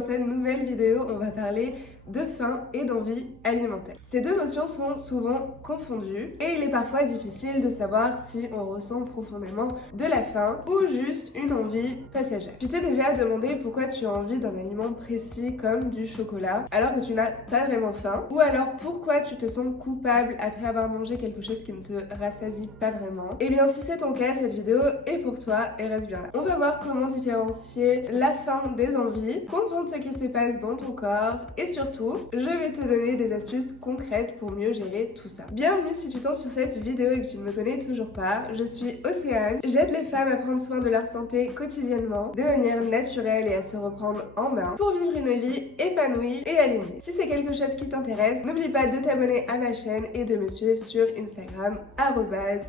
dans cette nouvelle vidéo, on va parler de faim et d'envie alimentaire. Ces deux notions sont souvent confondues et il est parfois difficile de savoir si on ressent profondément de la faim ou juste une envie passagère. Tu t'es déjà demandé pourquoi tu as envie d'un aliment précis comme du chocolat alors que tu n'as pas vraiment faim, ou alors pourquoi tu te sens coupable après avoir mangé quelque chose qui ne te rassasie pas vraiment? Eh bien si c'est ton cas, cette vidéo est pour toi et reste bien là. On va voir comment différencier la faim des envies, comprendre ce qui se passe dans ton corps et surtout je vais te donner des astuces concrètes pour mieux gérer tout ça. Bienvenue si tu tombes sur cette vidéo et que tu ne me connais toujours pas, je suis Océane, j'aide les femmes à prendre soin de leur santé quotidiennement, de manière naturelle et à se reprendre en main pour vivre une vie épanouie et alignée. Si c'est quelque chose qui t'intéresse, n'oublie pas de t'abonner à ma chaîne et de me suivre sur Instagram @aboutmoi.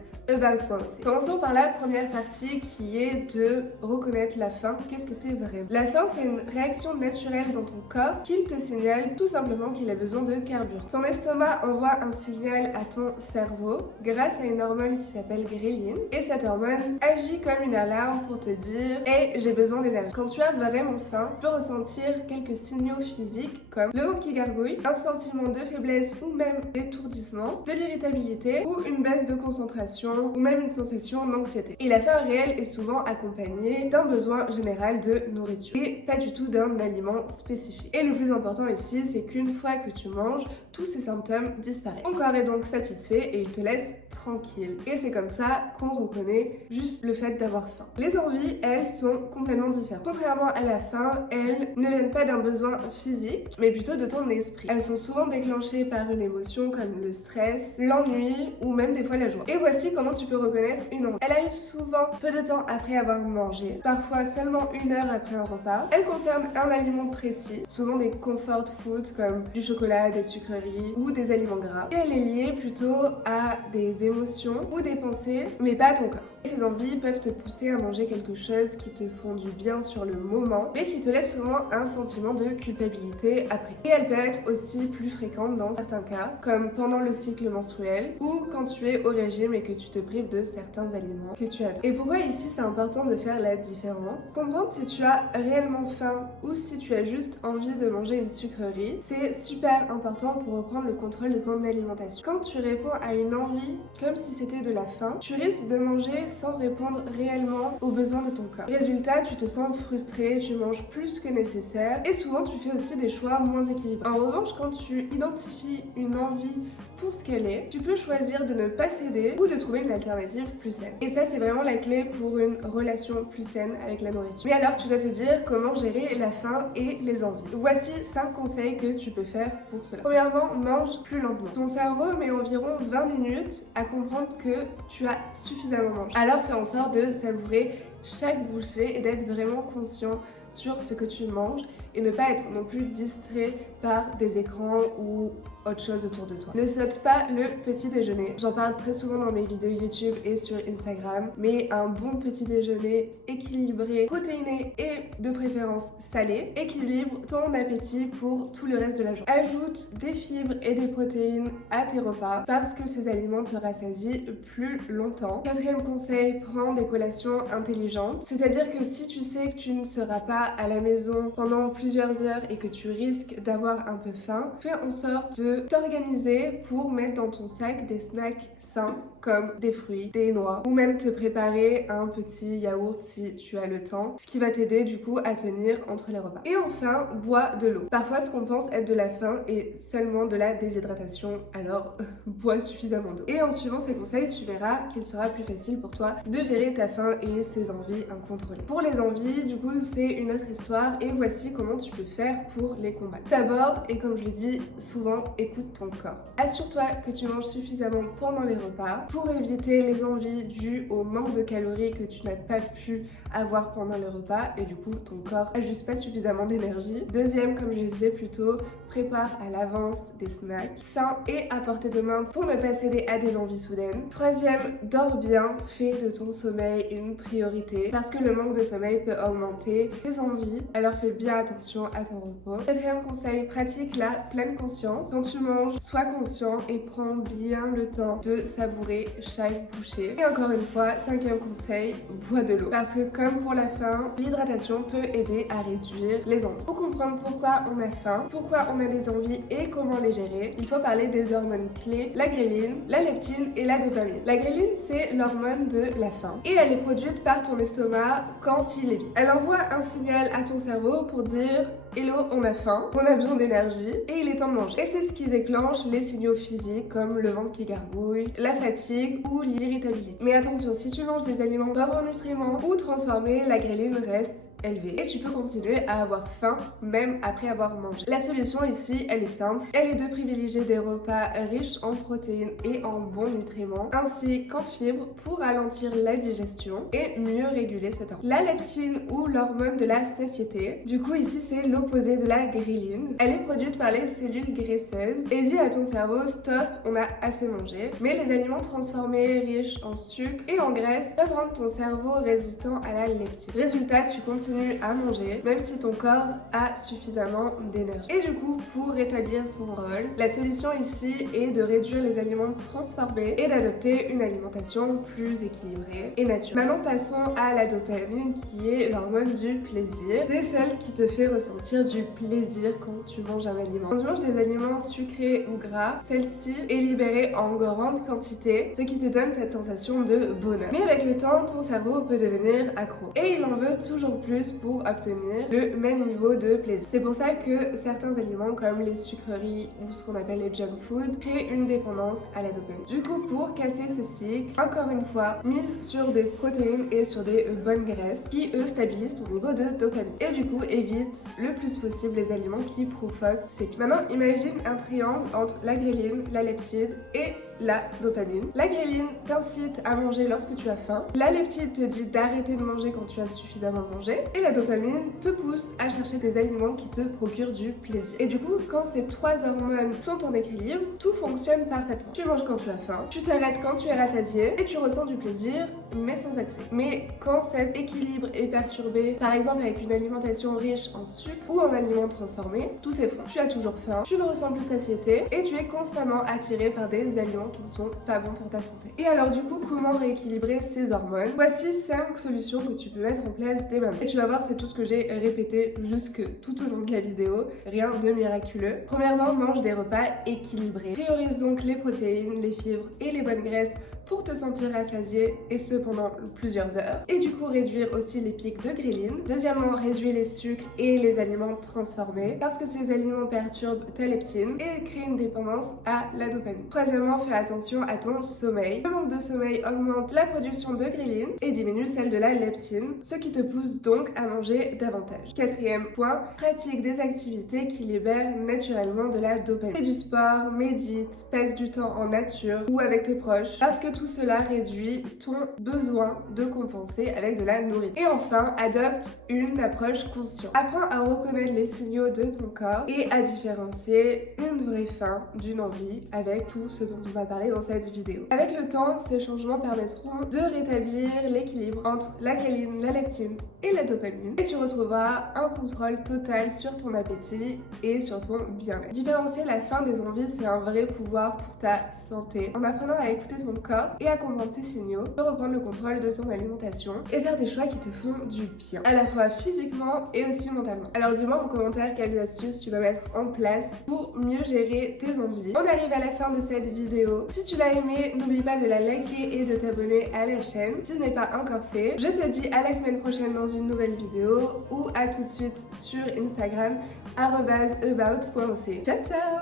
Commençons par la première partie qui est de reconnaître la faim. Qu'est-ce que c'est vraiment? La faim, c'est une réaction naturelle dans ton corps qui te signale tout simplement qu'il a besoin de carburant. Ton estomac envoie un signal à ton cerveau grâce à une hormone qui s'appelle ghrelin et cette hormone agit comme une alarme pour te dire « Hey, j'ai besoin d'énergie ». Quand tu as vraiment faim, tu peux ressentir quelques signaux physiques comme le ventre qui gargouille, un sentiment de faiblesse ou même d'étourdissement, de l'irritabilité ou une baisse de concentration ou même une sensation d'anxiété. Et la faim réelle est souvent accompagnée d'un besoin général de nourriture et pas du tout d'un aliment spécifique. Et le plus important ici, c'est qu'une fois que tu manges, tous ces symptômes disparaissent. Ton corps est donc satisfait et il te laisse tranquille. Et c'est comme ça qu'on reconnaît juste le fait d'avoir faim. Les envies, elles, sont complètement différentes. Contrairement à la faim, elles ne viennent pas d'un besoin physique, mais plutôt de ton esprit. Elles sont souvent déclenchées par une émotion comme le stress, l'ennui ou même des fois la joie. Et voici comment tu peux reconnaître une envie. Elle arrive souvent peu de temps après avoir mangé, parfois seulement 1 heure après un repas. Elle concerne un aliment précis, souvent des comfort food comme du chocolat, des sucreries ou des aliments gras. Et elle est liée plutôt à des émotions ou des pensées, mais pas à ton corps. Ces envies peuvent te pousser à manger quelque chose qui te font du bien sur le moment, mais qui te laisse souvent un sentiment de culpabilité après. Et elle peut être aussi plus fréquente dans certains cas, comme pendant le cycle menstruel ou quand tu es au régime et que tu te prives de certains aliments que tu adores. Et pourquoi ici c'est important de faire la différence? Comprendre si tu as réellement faim ou si tu as juste envie de manger une sucrerie, c'est super important pour reprendre le contrôle de ton alimentation. Quand tu réponds à une envie comme si c'était de la faim, tu risques de manger sans répondre réellement aux besoins de ton corps. Résultat, tu te sens frustré, tu manges plus que nécessaire et souvent tu fais aussi des choix moins équilibrés. En revanche, quand tu identifies une envie pour ce qu'elle est, tu peux choisir de ne pas céder ou de trouver une alternative plus saine. Et ça, c'est vraiment la clé pour une relation plus saine avec la nourriture. Mais alors, tu dois te dire comment gérer la faim et les envies. Voici 5 conseils que tu peux faire pour cela. Premièrement, mange plus lentement. Ton cerveau met environ 20 minutes à comprendre que tu as suffisamment mangé. Alors, fais en sorte de savourer chaque bouchée et d'être vraiment conscient sur ce que tu manges et ne pas être non plus distrait par des écrans ou autre chose autour de toi. Ne saute pas le petit déjeuner. J'en parle très souvent dans mes vidéos YouTube et sur Instagram, mais un bon petit déjeuner équilibré, protéiné et de préférence salé équilibre ton appétit pour tout le reste de la journée. Ajoute des fibres et des protéines à tes repas parce que ces aliments te rassasient plus longtemps. 4e conseil, prends des collations intelligentes. C'est-à-dire que si tu sais que tu ne seras pas à la maison pendant plusieurs heures et que tu risques d'avoir un peu faim, fais en sorte de t'organiser pour mettre dans ton sac des snacks sains comme des fruits, des noix ou même te préparer un petit yaourt si tu as le temps, ce qui va t'aider du coup à tenir entre les repas. Et enfin, bois de l'eau. Parfois ce qu'on pense être de la faim est seulement de la déshydratation, alors bois suffisamment d'eau. Et en suivant ces conseils, tu verras qu'il sera plus facile pour toi de gérer ta faim et ses envies incontrôlées. Pour les envies, du coup, c'est une autre histoire et voici comment tu peux faire pour les combattre. D'abord, et comme je le dis souvent, écoute ton corps. Assure-toi que tu manges suffisamment pendant les repas pour éviter les envies dues au manque de calories que tu n'as pas pu avoir pendant le repas et du coup ton corps n'a juste pas suffisamment d'énergie. Deuxième, comme je le disais plus tôt, prépare à l'avance des snacks sains et à portée de main pour ne pas céder à des envies soudaines. Troisième, dors bien, fais de ton sommeil une priorité parce que le manque de sommeil peut augmenter tes envies, alors fais bien attention à ton repos. Quatrième conseil, pratique la pleine conscience. Quand tu manges, sois conscient et prends bien le temps de savourer chaque bouchée. Et encore une fois, 5e conseil, bois de l'eau. Parce que comme pour la faim, l'hydratation peut aider à réduire les envies. Pour comprendre pourquoi on a faim, pourquoi on a des envies et comment les gérer, il faut parler des hormones clés, la gréline, la leptine et la dopamine. La gréline, c'est l'hormone de la faim et elle est produite par ton estomac quand il est vide. Elle envoie un signal à ton cerveau pour dire hello, on a faim, on a besoin d'énergie et il est temps de manger. Et c'est ce qui déclenche les signaux physiques comme le ventre qui gargouille, la fatigue ou l'irritabilité. Mais attention, si tu manges des aliments pauvres en nutriments ou transformés, la gréline reste élevée et tu peux continuer à avoir faim même après avoir mangé. La solution ici, elle est simple. Elle est de privilégier des repas riches en protéines et en bons nutriments ainsi qu'en fibres pour ralentir la digestion et mieux réguler cette hormone. La leptine ou l'hormone de la satiété, du coup ici c'est l'opposé de la gréline. Elle est produite par les cellules graisseuses et dit à ton cerveau stop, on a assez mangé. Mais les aliments transformés riches en sucre et en graisse peuvent rendre ton cerveau résistant à la leptine. Résultat, tu continues à manger même si ton corps a suffisamment d'énergie. Et du coup, pour rétablir son rôle, la solution ici est de réduire les aliments transformés et d'adopter une alimentation plus équilibrée et naturelle. Maintenant, passons à la dopamine qui est l'hormone du plaisir. C'est celle qui te fait ressentir du plaisir quand tu manges un aliment. Quand tu manges des aliments sucrés ou gras, celle-ci est libérée en grande quantité, ce qui te donne cette sensation de bonheur. Mais avec le temps, ton cerveau peut devenir accro et il en veut toujours plus pour obtenir le même niveau de plaisir. C'est pour ça que certains aliments comme les sucreries ou ce qu'on appelle les junk food créent une dépendance à la dopamine. Du coup, pour casser ce cycle, encore une fois, mise sur des protéines et sur des bonnes graisses qui eux stabilisent ton niveau de dopamine. Et du coup, évite le plus possible les aliments qui provoquent ces pics. Maintenant, imagine un triangle entre la gréline, la leptine et la dopamine. La gréline t'incite à manger lorsque tu as faim. La leptine te dit d'arrêter de manger quand tu as suffisamment mangé. Et la dopamine te pousse à chercher des aliments qui te procurent du plaisir. Et du coup, quand ces trois hormones sont en équilibre, tout fonctionne parfaitement. Tu manges quand tu as faim, tu t'arrêtes quand tu es rassasié et tu ressens du plaisir, mais sans excès. Mais quand cet équilibre est perturbé, par exemple avec une alimentation riche en sucre ou en aliments transformés, tout s'effondre. Tu as toujours faim, tu ne ressens plus de satiété et tu es constamment attiré par des aliments qui ne sont pas bons pour ta santé. Et alors du coup, comment rééquilibrer ces hormones? Voici 5 solutions que tu peux mettre en place dès maintenant. Et tu vas voir, c'est tout ce que j'ai répété jusque tout au long de la vidéo, rien de miraculeux. Premièrement, mange des repas équilibrés. Priorise donc les protéines, les fibres et les bonnes graisses pour te sentir rassasié et ce pendant plusieurs heures. Et du coup réduire aussi les pics de gréline. Deuxièmement, réduire les sucres et les aliments transformés parce que ces aliments perturbent ta leptine et créent une dépendance à la dopamine. Troisièmement, fais attention à ton sommeil. Le manque de sommeil augmente la production de gréline et diminue celle de la leptine, ce qui te pousse donc à manger davantage. Quatrième point, pratique des activités qui libèrent naturellement de la dopamine. Fais du sport, médite, passe du temps en nature ou avec tes proches parce que tout cela réduit ton besoin de compenser avec de la nourriture. Et enfin, adopte une approche consciente. Apprends à reconnaître les signaux de ton corps et à différencier une vraie faim d'une envie avec tout ce dont on va parler dans cette vidéo. Avec le temps, ces changements permettront de rétablir l'équilibre entre la gréline, la leptine et la dopamine et tu retrouveras un contrôle total sur ton appétit et sur ton bien-être. Différencier la faim des envies, c'est un vrai pouvoir pour ta santé. En apprenant à écouter ton corps et à comprendre ses signaux, tu peux reprendre le contrôle de ton alimentation et faire des choix qui te font du bien, à la fois physiquement et aussi mentalement. Alors dis-moi en commentaire quelles astuces tu vas mettre en place pour mieux gérer tes envies. On arrive à la fin de cette vidéo. Si tu l'as aimé, n'oublie pas de la liker et de t'abonner à la chaîne si ce n'est pas encore fait. Je te dis à la semaine prochaine dans une nouvelle vidéo ou à tout de suite sur Instagram @about.oc. Ciao ciao.